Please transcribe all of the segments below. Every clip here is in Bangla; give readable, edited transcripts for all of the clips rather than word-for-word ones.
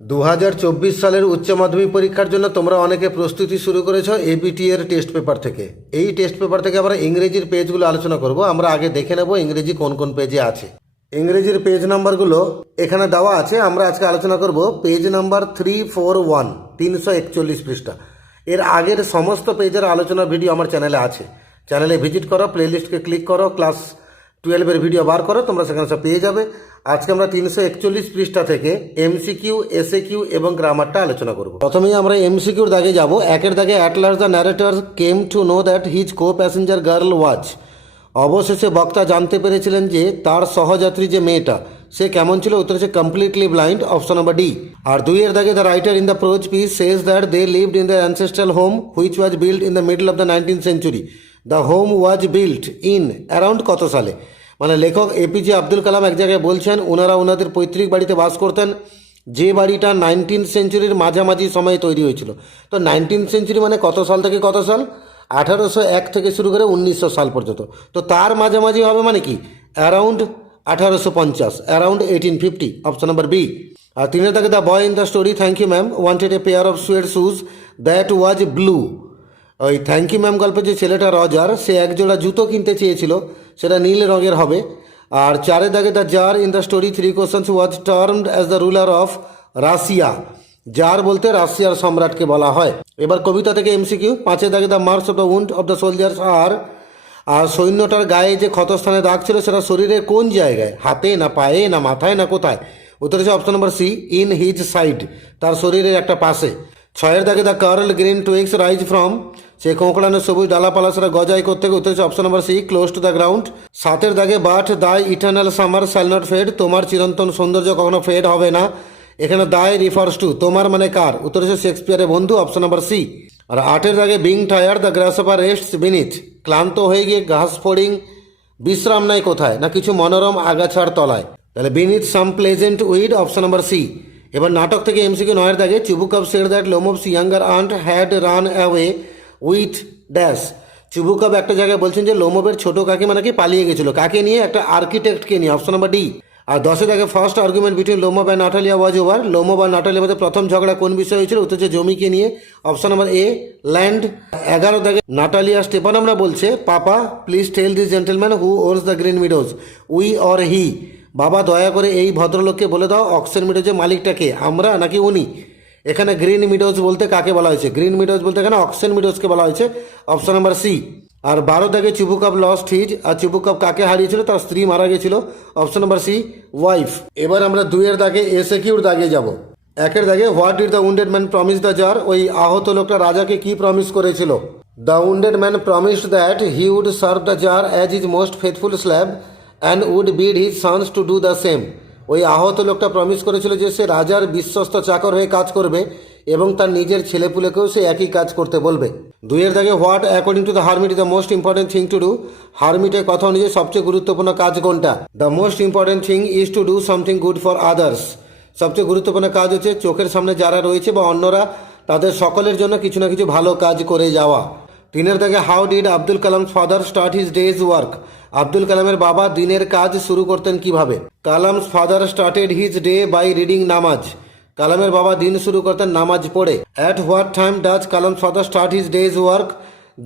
সালের উচ্চ মাধ্যমিক পরীক্ষার জন্য তোমরা অনেকে প্রস্তুতি শুরু করেছো এবিটি এর টেস্ট পেপার থেকে। এই টেস্ট পেপার থেকে আমরা ইংরেজির পেজগুলো আলোচনা করব। আমরা আগে দেখে নেব ইংরেজি কোন কোন পেজে আছে। ইংরেজির পেজ নাম্বারগুলো এখানে দেওয়া আছে। আমরা আজকে আলোচনা করব পেজ নাম্বার 341, 341 পৃষ্ঠা। এর আগের সমস্ত পেজের আলোচনার ভিডিও আমার চ্যানেলে আছে। চ্যানেলে ভিজিট করো, প্লেলিস্টকে ক্লিক করো, ক্লাস 12-এর ভিডিও বার করো, তোমরা সেখানে সব পেয়ে যাবে। আজকে আমরা 341 পৃষ্ঠা থেকে এমসিকিউ, এসএকিউ এবং গ্রামারটা আলোচনা করব। প্রথমেই আমরা এমসিকিউর দাগে যাব। একের দাগে, at last the narrator came to know that his co passenger girl was. অবশেষে বক্তা জানতে পেরেছিলেন যে তার সহযাত্রী যে মেয়েটা সে কেমন ছিল। উত্তর হচ্ছে completely blind, option number D. আর দুইয়ের দাগে, the writer in the prose piece says that they lived in the ancestral home which was build in the middle of the 19th century. The home was built in around কত সালে? মানে লেখক এপিজে আব্দুল কালাম এক জায়গায় বলছেন ওনারা ওনাদের পৈতৃক বাড়িতে বাস করতেন, যে বাড়িটা 19th সেঞ্চুরির মাঝামাঝি সময়ে তৈরি হয়েছিল। তো 19th সেঞ্চুরি মানে কত সাল থেকে কত সাল? 1801 থেকে শুরু করে 1900 সাল পর্যন্ত। তো তার মাঝামাঝি হবে মানে কি? Around 1850, around 1850, option number B. আর তিনের দাগে, the boy in the story thank you ma'am wanted a pair of suede shoes that was blue. ওই থ্যাংক ইউ ম্যাম গল্পে যে ছেলেটা রজার, সে একজোড়া জুতো কিনতে চেয়েছিল, সেটা নীল রঙের হবে। আর চারের দাগে, the tsar in the story three questions was termed as the ruler of Russia. Tsar বলতে রাশিয়ার সম্রাটকে বলা হয়। এবার কবিতা থেকে এমসিকিউ। পাঁচের দাগে, the marks of the wound of the soldiers আর সৈন্যটার গায়ে যে ক্ষতস্থানে দাগ ছিল সেটা শরীরের কোন জায়গায়? হাতে না পায়ে না মাথায় না কোথায়? উত্তর হচ্ছে option number C, in his side, তার শরীরের একটা পাশে। ছয়ের দাগে, the curl green twigs rise from, সে কোঁকড়ানো সবুজ ডালাপালা সেটা গজায় করতে গিয়ে। উত্তর হচ্ছে option number C, close to the ground. সাতের দাগে, but thy eternal summer shall not fade, তোমার চিরন্তন সৌন্দর্য কখনো ফেড হবে না। এখানে দাই রিফার্স টু, তোমার মানে কার? উত্তর হচ্ছে শেক্সপিয়ারের বন্ধু, অপশন নাম্বার সি। আর আটের দাগে, বিং টায়ার দ্য গ্রাসহপার রেস্টস বিনিথ, ক্লান্ত হয়ে গিয়ে ঘাস ফড়িং বিশ্রাম নেয় কোথায়? না কিছু মনোরম আগাছার তলায়। তাহলে beneath some pleasant weed, option number C. এবার নাটক থেকে এমসিকিউ। নয়ের দাগে, Chubukov said that Lomov's younger aunt had run away with dash. Chubukov একটা জায়গায় বলছেন যে লোমভের ছোট কাকিমা নাকি পালিয়ে গেছিল, কাকে নিয়ে? একটা আর্কিটেক্টকে নিয়ে, অপশন নাম্বার ডি। আর 10 দাগে, first argument between Lomov and Natalia was over, Lomov আর নাটালিয়ার মধ্যে প্রথম ঝগড়া কোন বিষয় হয়েছিল? উত্তর হচ্ছে জমিকে নিয়ে, অপশন নাম্বার এ, ল্যান্ড। 11 দাগে, নাটালিয়া স্টেপানমরা বলছে, papa please tell this gentleman who owns the green meadows, we or he. বাবা দয়া করে এই ভদ্রলোককে বলে দাও অক্সেন মিডোজের মালিকটাকে, আমরা নাকি উনি? এখানে গ্রিন মিডোজ বলতে কাকে বলা হয়েছে? গ্রিন মিডোজ বলতে এখানে অক্সেন মিডোজকে বলা হয়েছে, অপশন নাম্বার সি। আর 12 দাগে, চিবুকভ লস্ট হিজ, আর চিবুকভ কাকে হারিয়েছিল? তার স্ত্রী মারা গেছিল, অপশন নাম্বার সি, ওয়াইফ। এবার আমরা দুইয়ের দাগে এসএকিউর দাগে যাব। একের দাগে, what did the wounded man promise the tsar, ওই আহত লোকটা রাজাকে কি প্রমিস করেছিল? The wounded man promised that he would serve the tsar as his most faithful slave and would bid his sons to do the same. ওই আহত লোকটা প্রমিস করেছিল যে সে রাজার বিশ্বস্ত চাকর হয়ে কাজ করবে এবং তার নিজের ছেলেপুলেকেও সে একই কাজ করতে বলবে। দুইয়ের দাগে, what according to the hermit the most important thing to do, হারমিটের কথা অনুযায়ী সবচেয়ে গুরুত্বপূর্ণ কাজ কোনটা? The most important thing is to do something good for others, সবচেয়ে গুরুত্বপূর্ণ কাজ হচ্ছে চোখের সামনে যারা রয়েছে বা অন্যরা তাদের সকলের জন্য কিছু না কিছু ভালো কাজ করে যাওয়া। তিনের দাগে, how did Abdul Kalam father start his day's work, Abdul কালামের বাবা দিনের কাজ শুরু করতেন কিভাবে? Kalam's father started his day by reading namaz, কালামের বাবা দিন শুরু করতেন নামাজ পড়ে। At what time does Kalam father start his day's work,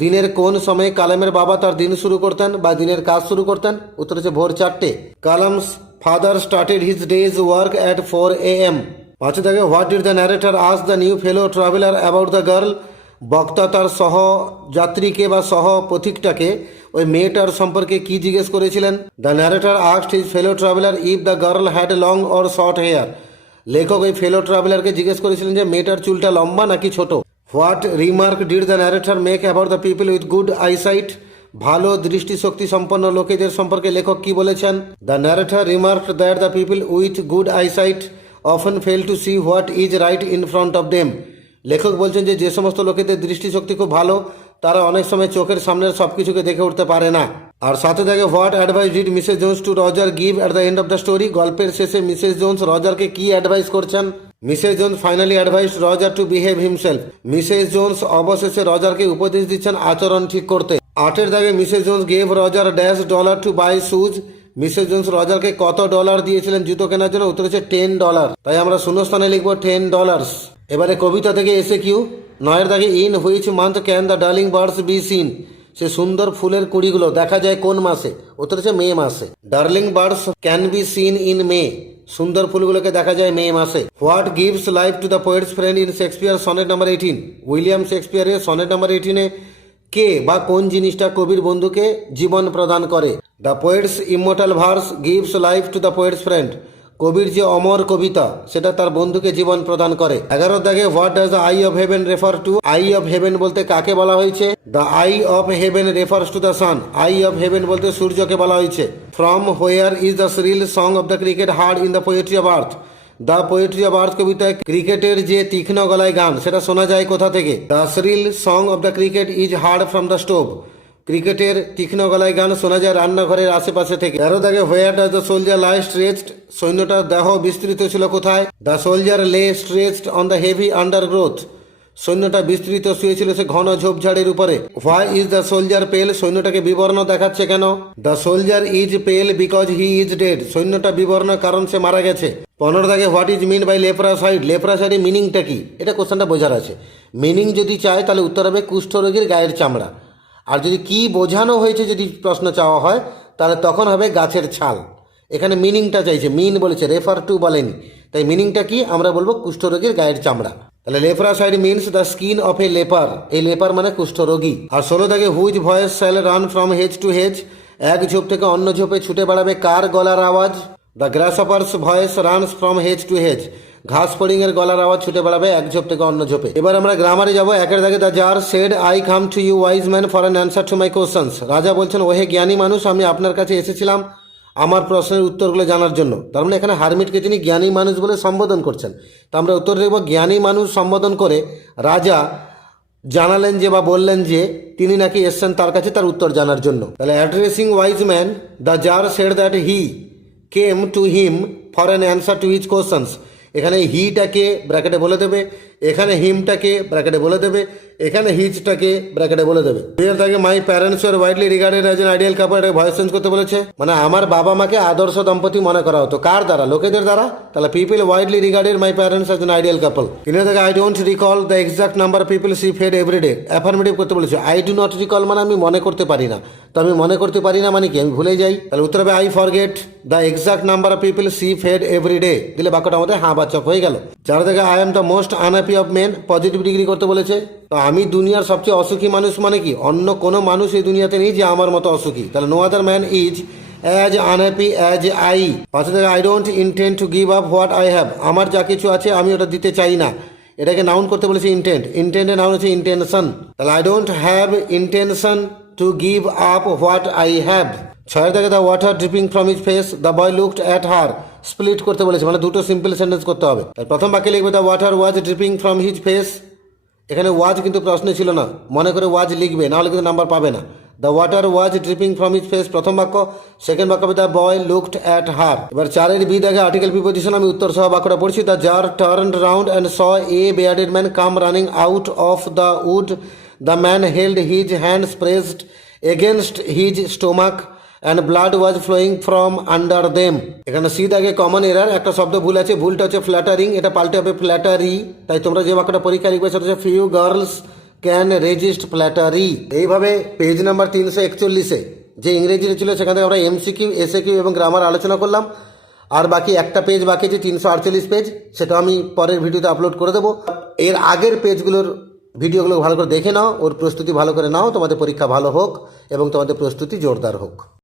দিনের কোন সময়ে কালামের বাবা তার দিন শুরু করতেন বা দিনের কাজ শুরু করতেন? উত্তর হচ্ছে ভোর 4টে। Kalam's father started his day's work at 4 AM। 5 দাগে, what did the narrator ask the new fellow traveller about the girl, বক্তা তার সহযাত্রীকে বা সহপথিকটাকে ওই মেয়েটার সম্পর্কে কি জিজ্ঞেস করেছিলেন? The narrator asked his fellow traveller if the girl had long or short hair, লেখক ওই ফেলো ট্রাভেলারকে জিজ্ঞেস করেছিলেন যে মেয়েটার চুলটা লম্বা নাকি ছোট। What remark did the narrator make about the people with good eyesight, ভালো দৃষ্টিশক্তি সম্পন্ন লোকেদের সম্পর্কে লেখক কি বলেছেন? The narrator remarked that the people with good eyesight often fail to see what is right in front of them, লেখক বলছেন যে সমস্ত লোকেদের দৃষ্টিশক্তি খুব ভালো তারা অনেক সময় চোখের সামনের সব কিছুকে দেখে উঠতে পারে না। আর সাথে থাকে, what advice did Mrs Jones to Roger give at the end of the story, গল্পের শেষে মিসেস জোন্স রজারকে কি অ্যাডভাইস করছেন? Mrs Jones finally advise Roger to behave himself, Mrs Jones অবশেষে রজারকে উপদেশ দিচ্ছেন আচরণ ঠিক করতে। 8 দাগে, Mrs Jones gave Roger dash dollar to buy shoes, Mrs Jones রজারকে কত ডলার দিয়েছিলেন জুতো কেনার জন্য? উত্তর হচ্ছে $10। তাই আমরা শূন্যস্থানে লিখবো $10। এবারে কবিতা থেকে এসে কিউ 9 দাগে in which month can the darling birds be seen? সে সুন্দর ফুলের কুড়িগুলো দেখা যায় কোন মাসে? উত্তর হচ্ছে মে মাসে। Darling birds can be seen in May. সুন্দর ফুলগুলোকে দেখা যায় মে মাসে। What gives life to the poet's friend in Shakespeare sonnet number 18? William শেক্সপিয়ারের সনেট নাম্বার 18-এ কে বা কোন জিনিসটা কবির বন্ধুকে জীবন প্রদান করে? The poet's immortal verse gives life to the poet's friend. কবির যে অমর কবিতা সেটা তার বন্ধুকে জীবন প্রদান করে। 11 দাগে what does the eye of heaven refer to? Eye of heaven বলতে কাকে বলা হয়েছে? The eye of heaven refers to the sun. Eye of heaven বলতে সূর্যকে বলা হয়েছে। From where is the shrill song of the cricket heard in the poetry of earth? The poetry of earth কবিতায় ক্রিকেটের যে তীক্ষ্ণ গলায় গান সেটা শোনা যায় কোথা থেকে? The shrill song of the cricket is heard from the stove. ক্রিকেটের তীক্ষ্ণ গলায় গান শোনা যায় রান্নাঘরের আশেপাশে থেকে। 13 দাগে where does the soldier lie stretched? সৈন্যটার দেহ বিস্তৃত ছিল কোথায়? The soldier lay stretched on the heavy undergrowth. সৈন্যটা বিস্তৃত শুয়েছিল সে ঘন ঝোপঝাড়ের উপরে। হোয়াই ইজ দ্য সোলজার পেল? সৈন্যটাকে বিবর্ণ দেখাচ্ছে কেন? দ্য সোলজার ইজ পেল বিকজ হি ইজ ডেড। সৈন্যটা বিবর্ণ কারণ সে মারা গেছে। 15 দাগে হোয়াট ইজ মিন বাই লেপ্রাসাইড? লেপ্রাসাইডের মিনিংটা কি? এটা কোশ্চেনটা বোঝার আছে। মিনিং যদি চায় তাহলে উত্তর হবে কুষ্ঠরোগীর গায়ের চামড়া। আর যদি কি বোঝানো হয়েছে যদি প্রশ্ন চাওয়া হয় তাহলে তখন হবে গাছের ছাল। এখানে মিনিংটা চাইছে, মিন বলেছে, রেফার টু বলেনি। তাই মিনিংটা কি আমরা বলবো কুষ্ঠরোগীর গায়ের চামড়া। তাহলে leper's hide means the skin of a leper. এই লেপার মানে কুষ্ঠরোগী। আর 16 দাগে which voice shall run from hedge to hedge? এক ঝোপ থেকে অন্য ঝোপে ছুটে বেড়াবে কার গলার আওয়াজ? The grasshopper's voice runs from hedge to hedge. ঘাস ফড়িং এর গলার আওয়াজ ছুটে বেড়াবে এক ঝোপ থেকে অন্য ঝোপে। এবার আমরা গ্রামারে যাবো। 1 দাগে the tsar said I come to you wise man for an answer to my questions. রাজা বলছেন ওহে জ্ঞানী মানুষ, আমি আপনার কাছে এসেছিলাম আমার প্রশ্নের উত্তরগুলো জানার জন্য। তার মানে এখানে হারমিটকে তিনি জ্ঞানী মানুষ বলে সম্বোধন করছেন। তা আমরা উত্তর দেব জ্ঞানী মানুষ সম্বোধন করে রাজা জানালেন যে বা বললেন যে তিনি নাকি এসছেন তার কাছে তার উত্তর জানার জন্য। তাহলে addressing wise man the tsar said that he came to him for an answer to his questions. এখানে হিটাকে ব্র্যাকেটে বলে দেবে, এখানে হিমটাকে ব্র্যাকেটে বলে দেবে, এখানে হিজটাকে ব্র্যাকেটে বলে দেবে। এর থেকে my parents are widely regarded as an ideal couple, এটা ভয়েস চেঞ্জ করতে বলেছে। মানে আমার বাবা মাকে আদর্শ দম্পতি মনে করা হতো কার দ্বারা? লোকেদের দ্বারা। তাহলে people widely regarded my parents as an ideal couple. তিন থেকে I don't recall the exact number people she fed everyday. Affirmative করতে বলেছে। আই ডু নট রিকল মানে আমি মনে করতে পারি না। তো আমি মনে করতে পারি না মানে কি? আমি ভুলে যাই। তাহলে উত্তর হবে I forget the exact number of people she fed everyday. দিলে বাক্যটা আমাদের হ্যাঁ বাচ্চা হয়ে গেল। 4 থেকে I am the most unhappy of men, positive degree করতে বলেছে। তো আমি দুনিয়ার সবচেয়ে অসুখী মানুষ মানে কি? অন্য কোনো মানুষ এই দুনিয়াতে নেই যে আমার মতো অসুখী। তাহলে no other man is as unhappy as I. 5 থেকে I don't intend to give up what I have. আমার যা কিছু আছে আমি ওটা দিতে চাই না। এটাকে নাউন করতে বলেছে ইন্টেন্ট। ইন্টেন্টের নাউন হচ্ছে ইন্টেনশন। তাহলে I don't have intention to give up what I have. 6 থেকে the water dripping from his face the boy looked at her. Split করতে বলেছে, মানে দুটো সিম্পল সেন্টেন্স করতে হবে। প্রথম বাক্যে লিখবে the water was dripping from his face. এখানে ওয়াজ কিন্তু প্রশ্ন ছিল না, মনে করে ওয়াজ লিখবে, নাহলে কিন্তু নাম্বার পাবে না। The water was dripping from his face প্রথম বাক্য। সেকেন্ড বাক্য the boy looked at her. এবার 4 বি দাগে আর্টিকেল প্রিপোজিশন আমি উত্তর সহ বাক্যটা পড়ছি। The tsar turned round and saw a bearded man come running out of the wood. The man held his hands pressed against his stomach and blood was flowing from under them. এখানে সি দাগে কমন এরার, একটা শব্দ ভুল আছে। ভুলটা হচ্ছে ফ্ল্যাটারিং, এটা পাল্টে হবে ফ্ল্যাটারি। তাই তোমরা যে বাক্যটা পরীক্ষা লিখবে সেটা হচ্ছে few girls can resist flattery. এইভাবে পেজ নাম্বার 341-এ যে ইংরেজিতে ছিল সেখান থেকে আমরা এমসিকিউ, এসএকিউ এবং গ্রামার আলোচনা করলাম। আর বাকি একটা পেজ বাকি আছে 348 পেজ, সেটা আমি পরের ভিডিওতে আপলোড করে দেবো। এর আগের পেজগুলোর ভিডিওগুলো ভালো করে দেখে নাও, ওর প্রস্তুতি ভালো করে নাও। তোমাদের পরীক্ষা ভালো হোক এবং তোমাদের প্রস্তুতি জোরদার হোক।